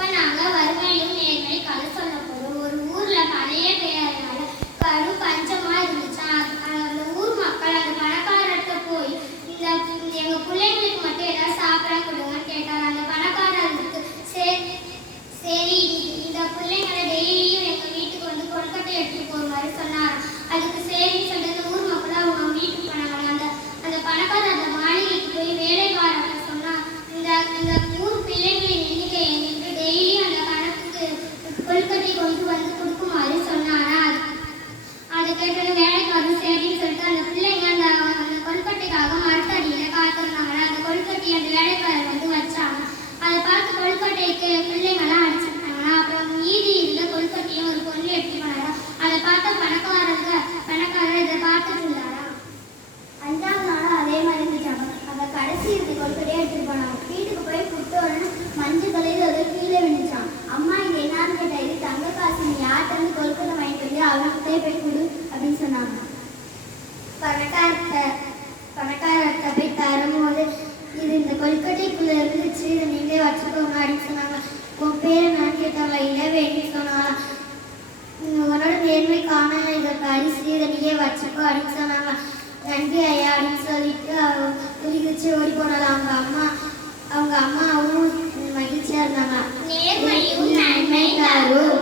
இப்ப நாங்க வறுமையும் நேர்மை கதை சொல்ல போறோம். ஒரு ஊர்ல மழையே பெய்யாதனால கடும் பஞ்சமா இருந்துச்சு. அந்த ஊர் மக்கள் அந்த பணக்காரர்கிட்ட போய் எங்க பிள்ளைங்களுக்கு மட்டும் ஏதாவது சாப்பிட கொடுங்கன்னு கேட்டாரு. அந்த பணக்காரருக்கு சரி இந்த பிள்ளைங்களை டெய்லியும் எங்க வீட்டுக்கு வந்து கொழுக்கட்டை எடுத்துட்டு போற மாதிரி சொன்னார். அதுக்கு சரின்னு சொல்லிட்டு ஊர் மக்கள் அவங்க வீட்டுக்கு போனாங்க. அந்த பணக்காரர் அந்த மாளிகைக்கு போய் வேலைக்காரர்கிட்ட சொன்னா இந்த ஊர் பிள்ளைகளின் எண்ணிக்கை எங்களுக்கு டெய்லியும் அந்த கணக்குக்கு கொழுக்கட்டை கொண்டு வந்து கொடுக்குமாறு சொன்னாரா. அதை கேட்டது வேலைக்காரர் சரின்னு சொல்லிட்டு அந்த பிள்ளைங்க அந்த கொழுக்கட்டைக்காக மரத்தடியில காத்திருந்தாங்க. அந்த கொழுக்கட்டையை அந்த வேலைக்காரர் வந்து வச்சாங்க. அதை பார்த்து கொழுக்கட்டைக்கு பிள்ளைங்கெல்லாம் அடிச்சுட்டாங்க. அப்புறம் மீதி இருந்த கொழுக்கட்டையும் ஒரு பொண்ணு எடுத்து போனாரா. அதை பார்த்த பணக்காரர் இதை பார்த்துட்டு இருந்தாரா. 5ஆம் நாளும் அதே மாதிரி இருந்துச்சாங்க. அந்த கடைசி இருந்த கொழுக்கட்டையே எடுத்துட்டு போனாங்க. வீட்டுக்கு போய் குட்டோன்னு மஞ்சள் கலையில் ஒரு கீழே விழுந்துச்சான். அம்மா இது என்னன்னு கேட்டா, இது தங்க காசு, நீ யார்கிட்ட இருந்து கொழுக்கட்டை வாங்கிட்டு வந்து அவங்ககிட்டே போய் கொடு அப்படின்னு சொன்னாங்க. பணக்காரர்கிட்ட போய் தரும்போது இது இந்த கொழுக்கட்டைக்குள்ள இருந்துச்சு, இதை நீங்களே வச்சுக்கோங்க அப்படின்னு சொன்னாங்க. உன் பேர் என்னன்னு கேட்டாங்க. இளவேணி சொன்னாங்க. உன்னோட நேர்மை காண இதற்கு அரிசி, இதை நீயே வச்சுக்கோ அப்படின்னு சொன்னாங்க. நன்றி ஐயா அப்படின்னு சொல்லிட்டு குளிச்சு ஓடி போனாலும் அவங்க அம்மாவும் மகிழ்ச்சியா இருந்தாங்க. நேர்மையும் நன்மை தரும்.